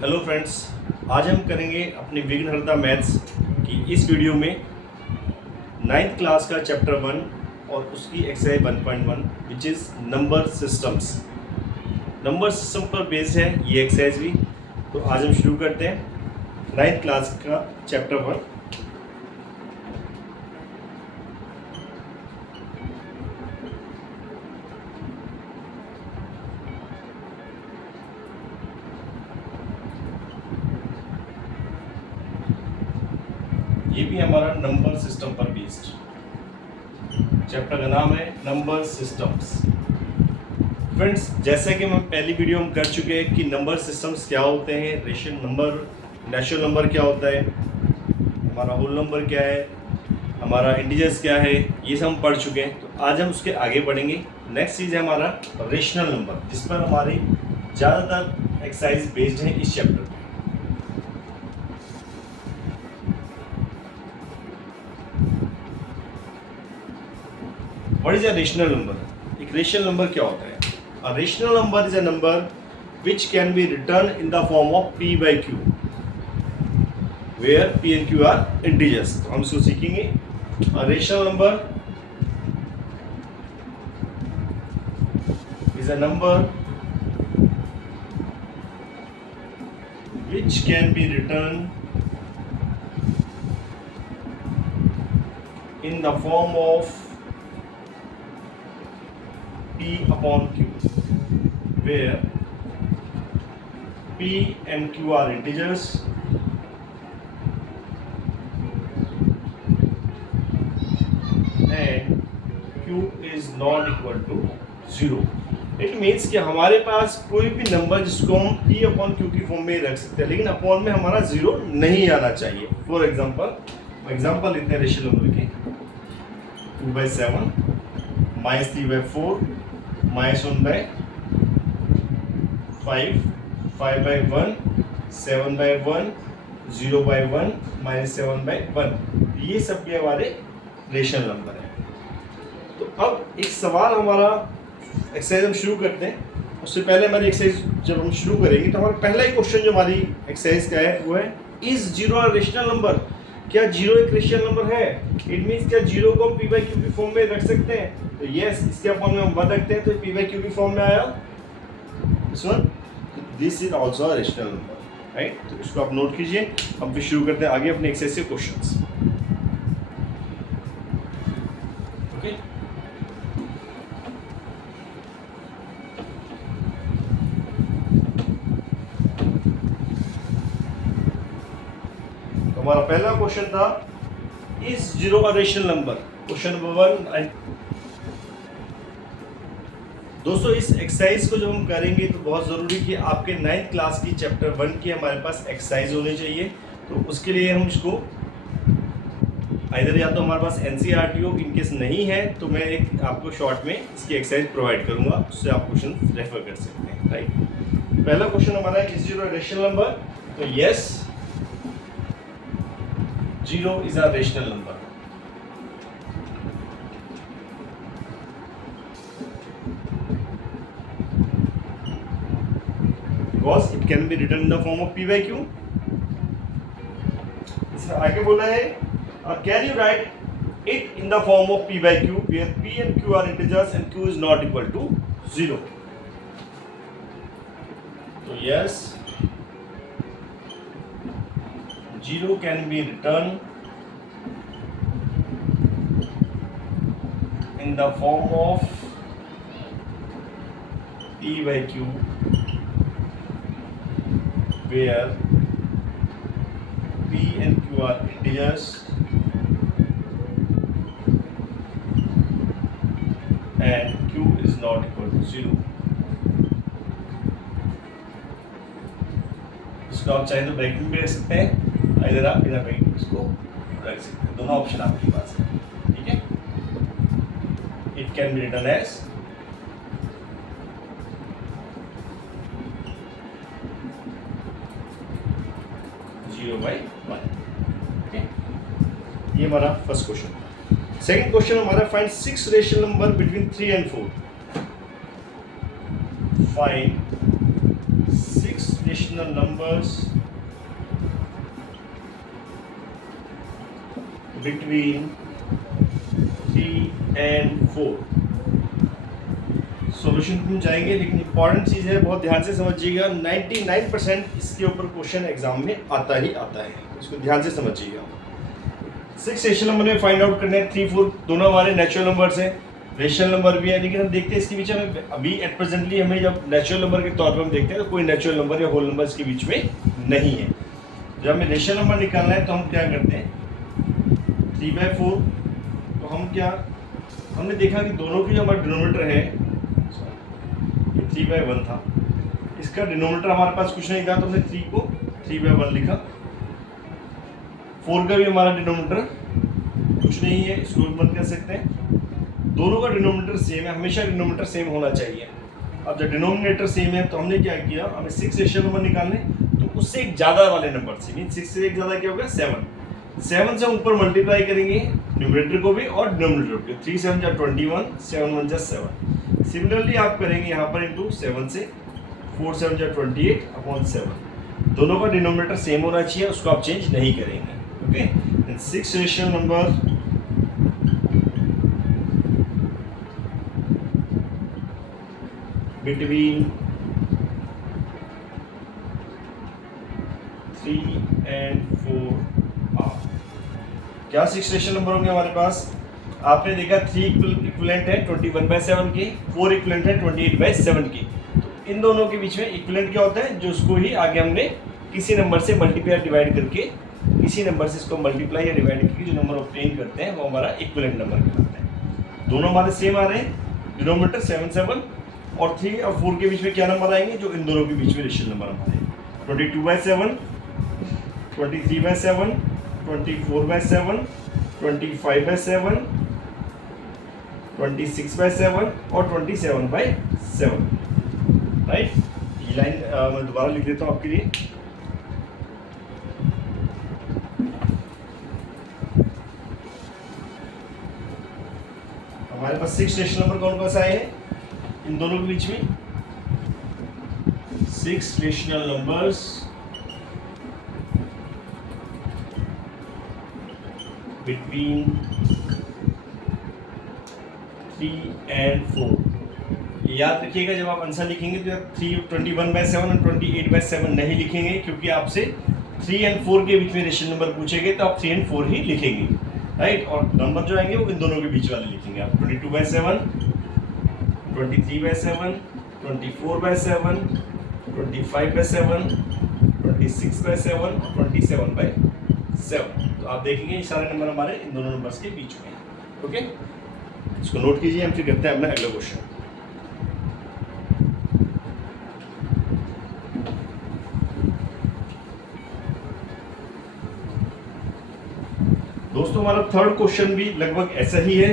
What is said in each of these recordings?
Hello friends, आज हम करेंगे अपनी विघ्नहर्ता मैथ्स की इस वीडियो में 9th क्लास का चैप्टर 1 और उसकी exercise 1.1 which is number systems. Number system पर बेस्ड है ये एक्सरसाइज भी। तो आज हम शुरू करते हैं 9th क्लास का चैप्टर 1। ये भी हमारा नंबर सिस्टम पर बेस्ड चैप्टर का नाम है नंबर सिस्टम्स। फ्रेंड्स, जैसे कि हम पहली वीडियो में कर चुके हैं कि नंबर सिस्टम्स क्या होते हैं, रेशनल नंबर, नेचुरल नंबर क्या होता है, हमारा होल नंबर क्या है, हमारा इंटीजर्स क्या है, ये सब हम पढ़ चुके हैं। तो आज हम उसके आगे बढ़ेंगे। नेक्स्ट चीज़ है हमारा रेशनल नंबर, जिस पर हमारी ज़्यादातर एक्सरसाइज बेस्ड है इस चैप्टर में। What is a rational number? एक रेशनल नंबर क्या होता है? A rational number is a number which can be written in the form of p by q, where p and q are integers। तो हम इसको सीखेंगे। A rational number is a number which can be written in the form of p upon q, where p and q are integers and q is not equal to 0। It means कि हमारे पास कोई भी number जिसको हम p upon q की form में रख सकते हैं, लेकिन अपॉन में हमारा 0 नहीं आना चाहिए। फॉर एग्जाम्पल लेते हैं रेशनल नंबर के 2/7 -3/4 -1/5 5/1 7/1 0/1 -7/1। ये सब भी हमारे रेशनल नंबर है। तो अब एक सवाल हमारा एक्सरसाइज हम शुरू करते हैं। उससे पहले हमारी एक्सरसाइज जब हम शुरू करेंगे तो हमारा पहला ही क्वेश्चन जो हमारी एक्सरसाइज का है वो है, is zero a rational number? क्या जीरो एक रेशनल नंबर है? इट मीन्स क्या जीरो को हम पी बाई क्यू की फॉर्म में रख सकते हैं? तो यस, इसके फॉर्म में हम 1 रखते हैं तो पी बाई क्यू की फॉर्म में आया this one. This is also a rational number, right? तो इसको आप नोट कीजिए। हम फिर शुरू करते हैं आगे अपने एक्सरसाइज के क्वेश्चंस। ओके, हमारा पहला क्वेश्चन था, is zero a rational number? Question number 1। दोस्तों, इस एक्सरसाइज को जब हम करेंगे तो बहुत ज़रूरी कि आपके 9th क्लास की चैप्टर 1 की हमारे पास एक्सरसाइज होनी चाहिए। तो उसके लिए हम इसको इधर या तो हमारे पास एनसीईआरटी हो, इनकेस नहीं है तो मैं एक आपको शॉर्ट में इसकी एक्सरसाइज प्रोवाइड करूंगा, उससे आप क्वेश्चन रेफर कर सकते हैं, राइट? पहला क्वेश्चन हमारा है, इज जीरो रेशनल नंबर? तो yes, zero is a rational number. Because it can be written in the form of p by q। इसमें आगे बोला है, can you write it in the form of p by q where p and q are integers and q is not equal to 0? तो yes, 0 can be written in the form of p by q where p and q are integers and q is not equal to 0। इसको आप चाहे तो bracket में रख सकते हैं, इधर आप बिना ब्रैकेट इसको रख सकते हैं। दोनों ऑप्शन आपके पास है, ठीक है? It can be written as 0/1। Okay, ये हमारा फर्स्ट क्वेश्चन। सेकंड क्वेश्चन हमारा, find 6 rational number between 3 and 4। Find 6 rational numbers between 3 and 4। Solution में जाएंगे, लेकिन इंपॉर्टेंट चीज़ है, बहुत ध्यान से समझिएगा। 99% इसके ऊपर क्वेश्चन एग्जाम में आता ही आता है, इसको ध्यान से समझिएगा। 6 रेशनल नंबर में फाइंड आउट करने हैं। 3, 4 दोनों हमारे नेचुरल नंबर्स हैं, रेशनल नंबर भी है, लेकिन हम देखते हैं इसके बीच में अभी एट प्रेजेंटली हमें जब नेचुरल नंबर के तौर पर हम देखते हैं तो कोई नेचुरल नंबर या होल नंबर इसके बीच में नहीं है। जब हमें रेशनल नंबर निकालना है तो हम क्या करते हैं, 3/4। तो हम क्या, हमने देखा कि दोनों की जो हमारा डिनोमिनेटर है, ये 3/1 था, इसका डिनोमिनेटर हमारे पास कुछ नहीं था, तो हमने 3 को 3/1 लिखा। 4 का भी हमारा डिनोमिनेटर कुछ नहीं है, इसको भी बंद कर सकते हैं। दोनों का डिनोमिनेटर सेम है, हमेशा डिनोमिनेटर सेम होना चाहिए। अब जब डिनोमिनेटर सेम है तो हमने क्या किया, हमें 6 रेशनल नंबर निकालने, तो उससे एक ज़्यादा वाले नंबर से, मीन 6 से एक ज़्यादा क्या होगा, 7 से ऊपर मल्टीप्लाई करेंगे न्यूमरेटर को भी और डिनोमिनेटर को। 3 7 जा 21, 7 1 जा 7। सिमिलरली आप करेंगे यहाँ पर इंटू 7 से, 4 7 जा 28/7। दोनों का डिनोमिनेटर सेम होना चाहिए, उसको आप चेंज नहीं करेंगे। Okay, 6 rational number between 3 and 4 are। क्या 6 रेशनल नंबर होंगे हमारे पास? आपने देखा 3 इक्विवेलेंट है 21/7 के, 4 इक्विवेलेंट है 28/7 के। तो इन दोनों के बीच में इक्विवेलेंट क्या होता है, जो उसको ही आगे हमने किसी नंबर से मल्टीप्लाई या डिवाइड करके, किसी नंबर से इसको मल्टीप्लाई या डिवाइड करके जो नंबर ऑब्टेन करते हैं वो हमारा इक्विवेलेंट नंबर कहलाता है। दोनों हमारे सेम आ रहे हैं, डिनोमिनेटर 7 7 और 3 और 4 के बीच में क्या नंबर आएंगे, जो इन दोनों के बीच में रेशनल नंबर हमारे 22/7, 23/7, 24/7, 25/7, 26/7 और 27/7। राइट, ये लाइन मैं दोबारा लिख देता हूँ आपके लिए। हमारे पास 6 रेशनल नंबर कौन कौन सा है इन दोनों के बीच में? 6 रेशनल नंबर्स बिटवीन 3 and 4। याद रखिएगा, जब आप आंसर लिखेंगे तो आप 21/7 और 28/7 नहीं लिखेंगे, क्योंकि आपसे 3 and 4 के बीच में रेशनल नंबर पूछेंगे तो आप 3 and 4 ही लिखेंगे। राइट, और नंबर जो आएंगे वो इन दोनों के बीच वाले लिखेंगे आप। 22/7, 23/7, 24/7, 25/7, 26/7 और 27/7। तो आप देखेंगे ये सारे नंबर हमारे इन दोनों नंबर्स के बीच में हैं। ओके, इसको नोट कीजिए, हम फिर करते हैं अपना अगला क्वेश्चन। दोस्तों, हमारा थर्ड क्वेश्चन भी लगभग ऐसा ही है,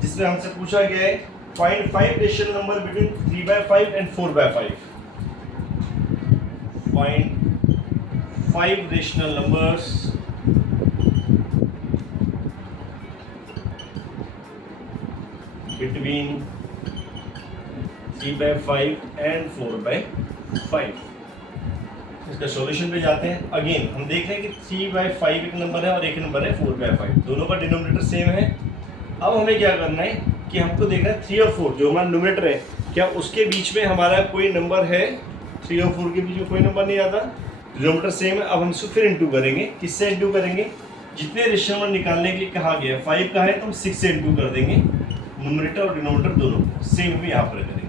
जिसमें हमसे पूछा गया है find 5 rational number between 3/5 and 4/5। Find 5 rational numbers between 3/5 and 4/5। इसका सॉल्यूशन पे जाते हैं। अगेन हम देख रहे हैं कि 3/5 एक नंबर है और एक नंबर है 4/5, दोनों का डिनोमिनेटर सेम है। अब हमें क्या करना है कि हमको देखना है 3 और 4 जो हमारा न्यूमरेटर है, क्या उसके बीच में हमारा कोई नंबर है? 3 और 4 के बीच में कोई नंबर नहीं आता, डिनोमिनेटर सेम है। अब हम इसको फिर इंटू करेंगे, किससे इंटू करेंगे? जितने रेशनल नंबर निकालने के लिए कहा गया है 5 का है तो हम 6 से इंटू कर देंगे, न्यूमरेटर और डिनोमिनेटर दोनों सेम भी यहाँ पर करेंगे।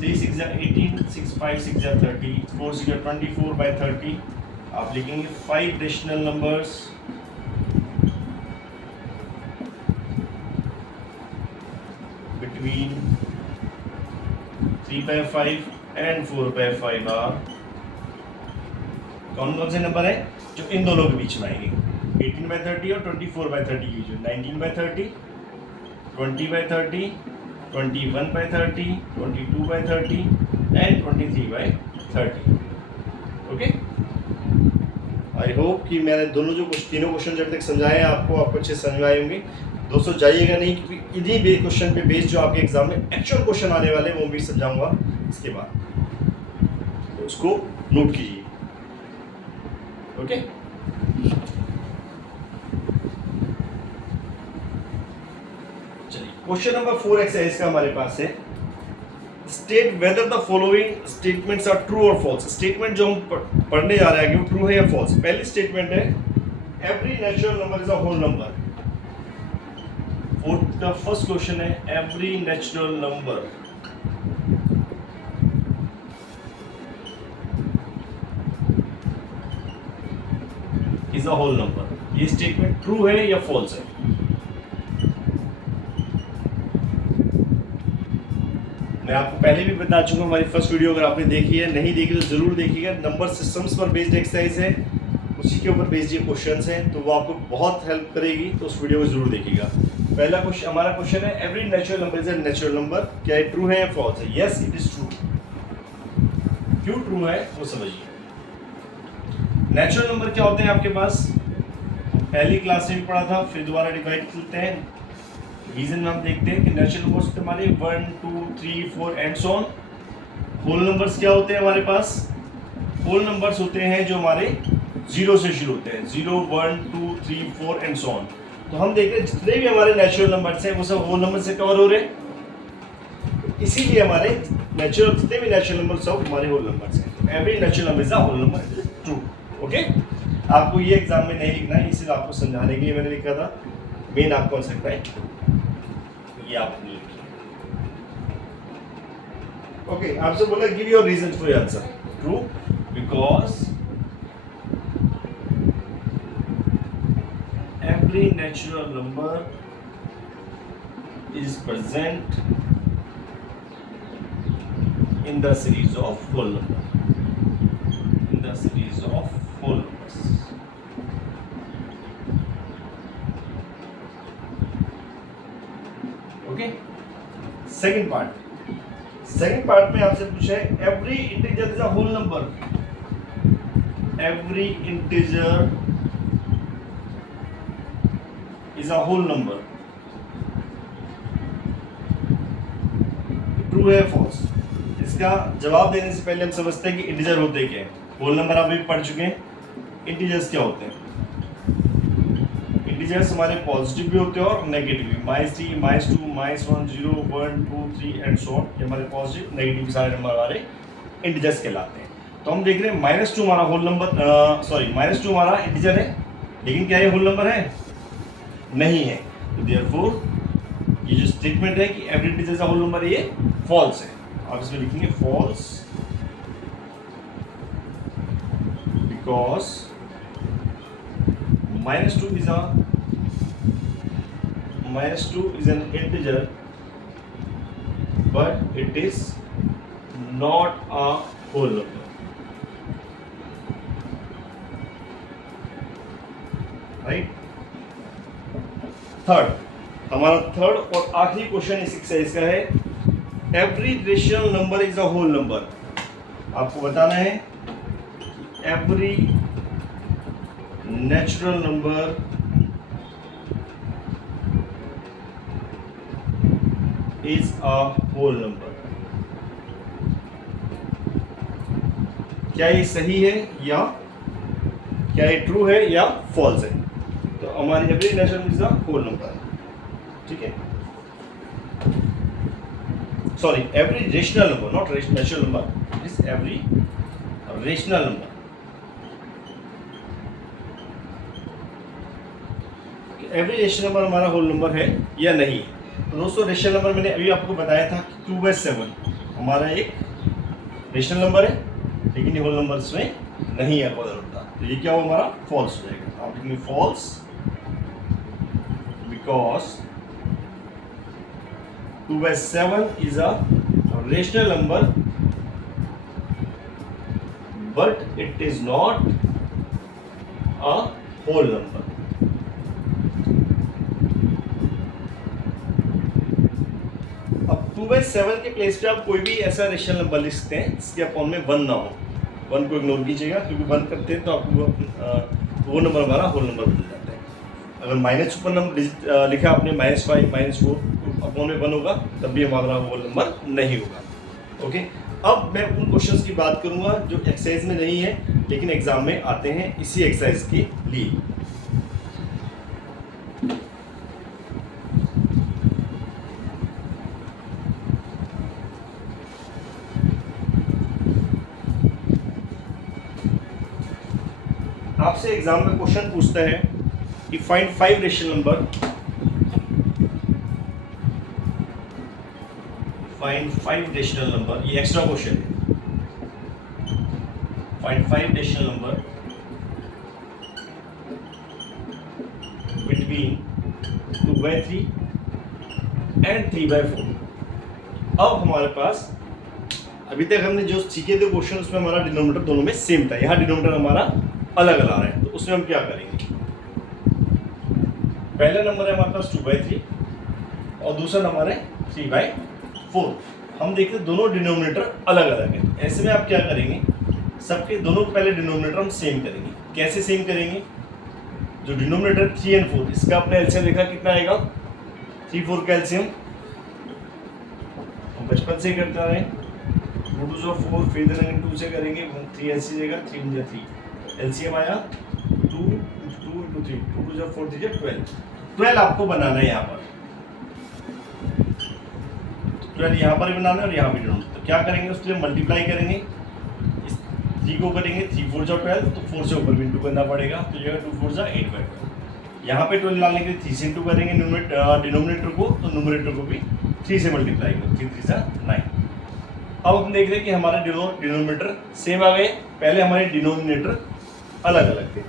3 6 जा 18, 6 5 6 जा 30, 4 6 जा 24/30। आप लिखेंगे 5 rational numbers between 3/5 and 4/5 are. कौन कौन से नंबर है जो इन दोनों के बीच में आएंगे? 18/30 और 24/30 की जो 19/30, 20/30, 21/30, 22/30 एंड 23/30। ओके, आई होप कि मैंने तीनों क्वेश्चन जब तक समझाए आपको अच्छे समझ आए होंगे। दोस्तों, जाइएगा नहीं, क्योंकि इन्हीं क्वेश्चन पे बेस्ड जो आपके एग्जाम में एक्चुअल क्वेश्चन आने वाले हैं वो भी समझाऊंगा। इसके बाद, तो उसको नोट कीजिए। ओके, चलिए क्वेश्चन नंबर 4 एक्सरसाइज का हमारे पास है। State whether the following statements are true और फॉल्स। स्टेटमेंट जो हम पढ़ने जा रहे हैं वो ट्रू है या फॉल्स। पहली स्टेटमेंट है every natural number is a whole number. और द फर्स्ट क्वेश्चन है every natural number is a whole number. ये स्टेटमेंट ट्रू है या फॉल्स है? मैं आपको पहले भी बता चुका हूं, हमारी फर्स्ट वीडियो अगर आपने देखी है, नहीं देखी तो जरूर देखिएगा। नंबर सिस्टम्स पर बेस्ड एक्सरसाइज है, उसी के ऊपर बेस्ड ये क्वेश्चंस हैं, तो वो आपको बहुत हेल्प करेगी, तो उस वीडियो को जरूर देखिएगा। पहला क्वेश्चन हमारा क्वेश्चन है every natural number is a natural number. क्या ये ट्रू है या फॉल्स है? Yes it is true. क्यों ट्रू है वो समझिए। नेचुरल नंबर क्या होते हैं आपके पास? पहली क्लास में भी पढ़ा था, फिर दोबारा डिवाइड करते हैं। रीजन में हम देखते हैं कि नेचुरल नंबर्स होते हैं हमारे 1 2 3 4 and so on. Whole numbers क्या होते हैं हमारे पास? होल नंबर्स होते हैं जो हमारे 0 से शुरू होते हैं, 0 1 2 3 4 एंड सो ऑन। तो हम देख रहे हैं जितने भी हमारे नेचुरल नंबर्स हैं वो सब होल नंबर से कवर हो रहे हैं, इसीलिए हमारे नेचुरल जितने भी नेचुरल नंबर सब हमारे होल नंबर्स हैं। Every natural number is a whole number, true. Okay, आपको ये एग्जाम में नहीं लिखना है, इसीलिए आपको समझाने के लिए मैंने लिखा था। मेन आपको कौन सकता है ये आपने लिखा। ओके, आपसे बोला give your reason for your answer. True because every natural number is present in the series of whole number, in the series of whole numbers. Okay, second part में आपसे पूछा है every integer is a whole number. Every integer is a whole number. True है false? इसका जवाब देने से पहले हम समझते हैं कि इंटीजर होते क्या हैं। होल नंबर आप भी पढ़ चुके हैं। इंटीजर्स क्या होते हैं? इंटीजर्स हमारे पॉजिटिव भी होते हैं और नेगेटिव भी। -3 -2 -1 0 1 2 3 एंड सो ऑन। ये हमारे पॉजिटिव नेगेटिव सारे नंबर हमारे इंटीजर्स कहलाते हैं। तो हम देख रहे हैं -2 हमारा होल नंबर, -2 हमारा इंटीजर है, लेकिन क्या ये होल नंबर है? नहीं है। तो देयरफॉर ये जो स्टेटमेंट है कि every integer is a whole number, ये फॉल्स है। आप इसमें लिखेंगे false because -2 is an integer but it is not a whole number. Right? Third, हमारा थर्ड और आखिरी क्वेश्चन इस एक्सरसाइज का है every rational number is a whole number. आपको बताना है every natural number is a whole number. क्या ये सही है या क्या ये ट्रू है या फॉल्स है? तो हमारी every natural is a whole number, ठीक है। Sorry, every rational number, not natural number, it is every rational number. Every rational number हमारा होल नंबर है या नहीं है? तो दोस्तों रेशनल नंबर मैंने अभी आपको बताया था कि 2/7 हमारा एक रेशनल नंबर है, लेकिन ये होल नंबर इसमें नहीं है, बदल होता। तो ये क्या हो हमारा फॉल्स हो जाएगा। आप लिखेंगे false because 2/7 is a rational number but it is not a whole number. अब 2/7 के प्लेस पे आप कोई भी ऐसा रेशनल नंबर लिख सकते हैं जिसके अपॉन में 1 ना हो। 1 को इग्नोर कीजिएगा, क्योंकि 1 करते हैं तो आपको वो नंबर हमारा होल नंबर बदल जाता है। अगर माइनस ऊपर नंबर लिखा आपने -5 -4 अपॉन में 1 होगा, तब भी हमारा होल नंबर नहीं होगा। ओके, अब मैं उन क्वेश्चंस की बात करूंगा जो एक्सरसाइज में नहीं है लेकिन एग्जाम में आते हैं इसी एक्सरसाइज के लिए। आपसे एग्जाम में क्वेश्चन पूछता है कि find 5 rational number, find 5 rational number, ये एक्स्ट्रा क्वेश्चन है। Find 5 rational number between 2/3 and 3/4। अब हमारे पास अभी तक हमने जो सीखे थे क्वेश्चन उसमें हमारा डिनोमिनेटर दोनों में सेम था, यहाँ डिनोमिनेटर हमारा अलग अलग आ रहा है, तो उसमें हम क्या करेंगे। पहला नंबर है हमारे पास 2/3 और दूसरा नंबर है 3/4। हम देखते हैं दोनों डिनोमिनेटर अलग अलग है, ऐसे में आप क्या करेंगे, सबके दोनों को पहले डिनोमिनेटर हम सेम करेंगे। कैसे सेम करेंगे, जो डिनोमिनेटर 3 और 4 इसका अपने एलसीएम देखा कितना आएगा, 3 4 का एलसीएम हम बचपन से करते रहे, 2 2 4, फिर 2 से करेंगे 3 ऐसे जाएगा, 3 1 3 एलसीएम आया 2 2 2 3 2 2 4 3 12। 12 आपको बनाना है यहाँ पर, 12 यहाँ पर भी बनाना है और यहाँ भी बनाना है। तो क्या करेंगे, उसके लिए मल्टीप्लाई करेंगे, इस 3 को करेंगे 3 4 12, तो 4 से ऊपर भी इंटू करना पड़ेगा, तो ये 2 4 8/12। यहाँ पे 12 डालने के लिए 3 से इंटू करेंगे डिनोमिनेटर को, तो न्यूमरेटर को भी 3 से मल्टीप्लाई करेंगे, 3 3 9। अब हम देख रहे हैं कि हमारे डिनोमिनेटर सेम आ गए, पहले हमारे डिनोमिनेटर अलग अलग थे।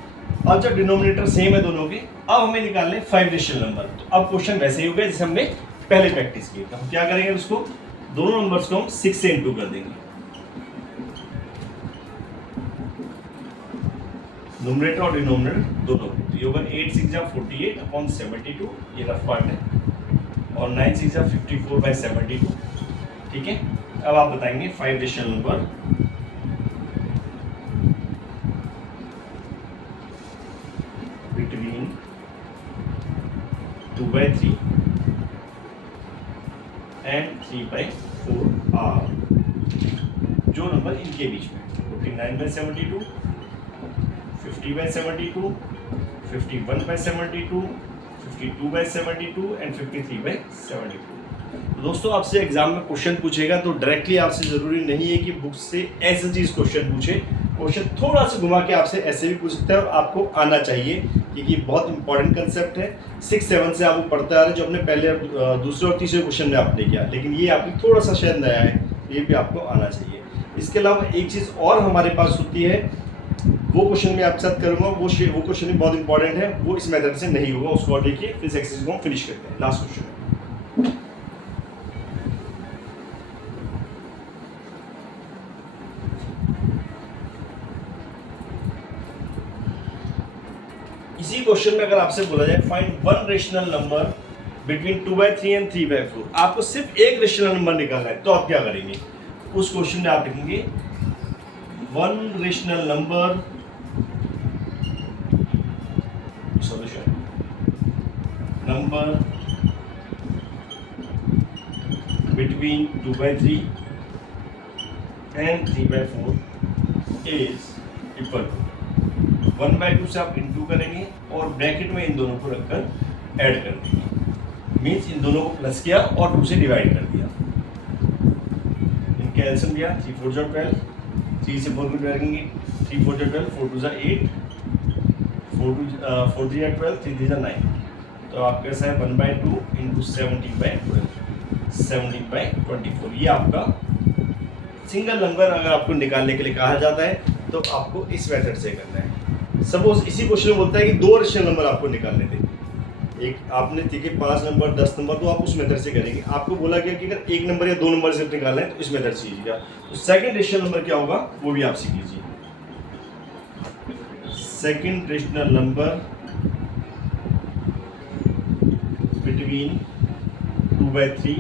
अब जब डिनोमिनेटर सेम है दोनों के, अब हमें निकालने 5 रेशनल नंबर। तो अब क्वेश्चन वैसे ही हो गया जैसे हमने पहले प्रैक्टिस की। तो हम क्या करेंगे, उसको दोनों नंबर्स को हम 6 से इंटू कर देंगे, न्यूमरेटर और डिनोमिनेटर दोनों को। ये होगा 8 6 48/72, ये रफ पार्ट है, और 9 6 54/72। ठीक है, अब आप बताएंगे 5 rational number between 2/3 and 3/4 are, जो नंबर इनके बीच में 49/72, 50/72, 51/72, 52/72 एंड 53/72। दोस्तों आपसे एग्जाम में क्वेश्चन पूछेगा तो डायरेक्टली आपसे जरूरी नहीं है कि बुक से ऐसी चीज क्वेश्चन पूछे, क्वेश्चन थोड़ा सा घुमा के आपसे ऐसे भी पूछ सकता है, और आपको आना चाहिए क्योंकि बहुत इंपॉर्टेंट कंसेप्ट है। 6 7 से आपको पढ़ते आ रहे, जो अपने पहले दूसरे और तीसरे क्वेश्चन में आपने किया, लेकिन ये आपकी थोड़ा सा शायद नया है, ये भी आपको आना चाहिए। इसके अलावा एक चीज़ और हमारे पास होती है, वो क्वेश्चन मैं आपके साथ करूँगा, वो क्वेश्चन भी बहुत इंपॉर्टेंट है, वो इस मेथड से नहीं होगा, उसको और देखिए, फिर एक्सरसाइज को हम फिनिश करते हैं। लास्ट क्वेश्चन इसी क्वेश्चन में अगर आपसे बोला जाए find 1 rational number between 2/3 and 3/4, आपको सिर्फ एक रेशनल नंबर निकालना है, तो आप क्या करेंगे, उस क्वेश्चन में आप लिखेंगे 1 rational number solution number between 2/3 and 3/4 is equal to 1/2 से आप इंटू करेंगे और ब्रैकेट में इन दोनों को रखकर ऐड कर देंगे, मीन्स इन दोनों को प्लस किया और 2 से डिवाइड कर दिया, इनका एलसीएम दिया 3 4 12, 3 से 4 को डिवाइड करेंगे, 3 4 12, 4 2 8, 4 3 12, 3 3 9, तो आपका कैसा है 1/2 इंटू 17/12, 17/24। ये आपका सिंगल नंबर अगर आपको निकालने के लिए कहा जाता है तो आपको इस मेथड से करना है। सपोज इसी क्वेश्चन में बोलता है कि 2 रेशनल नंबर आपको निकालने थे, एक आपने ठीक है 5 नंबर 10 नंबर, तो आप उस मेथड से करेंगे। आपको बोला गया कि अगर 1 नंबर या 2 नंबर से निकालना है तो इस मेथड से कीजिएगा। तो सेकंड रेशनल नंबर क्या होगा वो भी आप सीख लीजिए। Second rational number between 2/3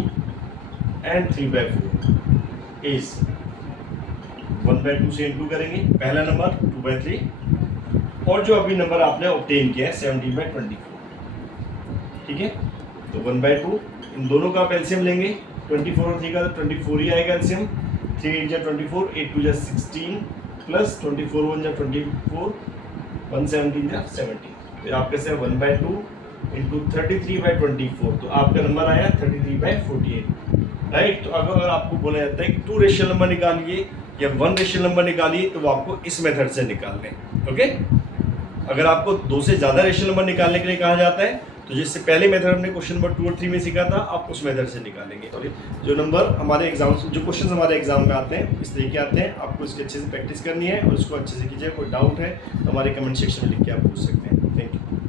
and 3/4 is 1/2 से इंटू करेंगे पहला नंबर 2/3, और जो अभी नंबर आपने ऑब्टेन किया है 17/24। ठीक है, तो 1/2 इन दोनों का आप एलसीएम लेंगे, 24 और 3 का 24 ही आएगा एलसीएम, 3 8 जा 24, 8 2 जा 16 प्लस 24 1 जा 24, 117 जा 70। तो आपके से 1/2 इंटू 33/24, तो आपका नंबर आया 33/48, राइट। तो अगर आपको बोला जाता है कि 2 रेशनल नंबर निकालिए या 1 रेशनल नंबर निकालिए, तो वो आपको इस मेथड से निकालने, ओके। अगर आपको 2 से ज़्यादा रेशनल नंबर निकालने के लिए कहा जाता है, तो जिससे पहले मेथड हमने क्वेश्चन नंबर 2 और 3 में सीखा था, आप उस मेथड से निकालेंगे। और जो नंबर हमारे एग्जाम, जो क्वेश्चन हमारे एग्जाम में आते हैं इस तरीके आते हैं, आपको इसकी अच्छे से प्रैक्टिस करनी है और इसको अच्छे से कीजिए। कोई डाउट है तो हमारे कमेंट सेक्शन में लिख के आप पूछ सकते हैं। Thank you.